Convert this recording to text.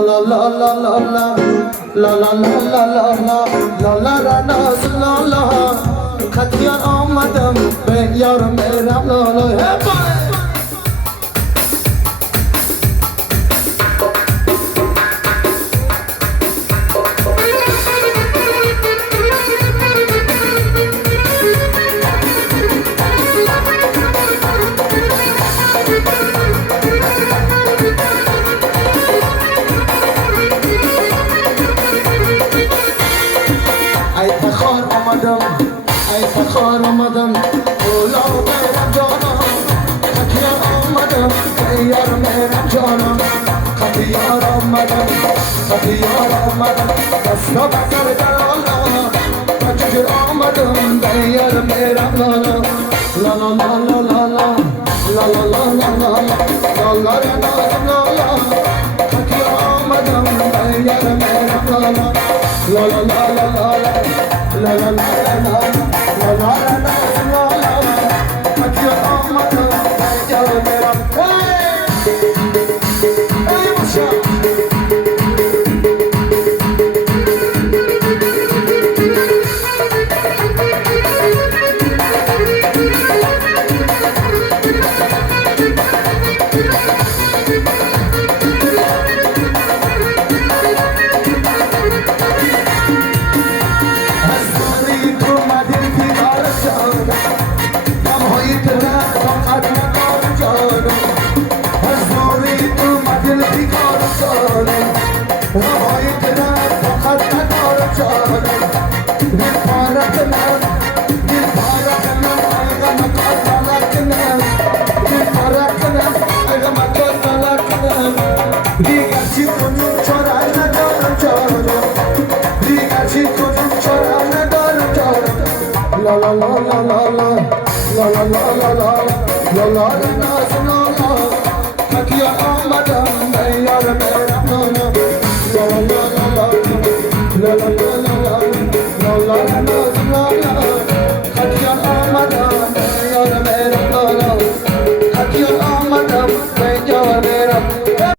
la la la la la la la la la la la la la la la خطیان آمدم به یار میرم لالا ای فخار آمدم ای فخار آمدم اولا میرم جانم خطیان آمدم به یار میرم جانم خطیار آمدم دستا بکر دلالا بچه آمدم به یار میرم لالا لالا لالا لالا لالا لالا لالا لالا لالا خطیار آمدم به یار میرم لالا لالا لالا لالا La la la la la la la la la la Akıyor olmadı Yavrum meram Hey başa La la la la la la la la la la la la la la la la la la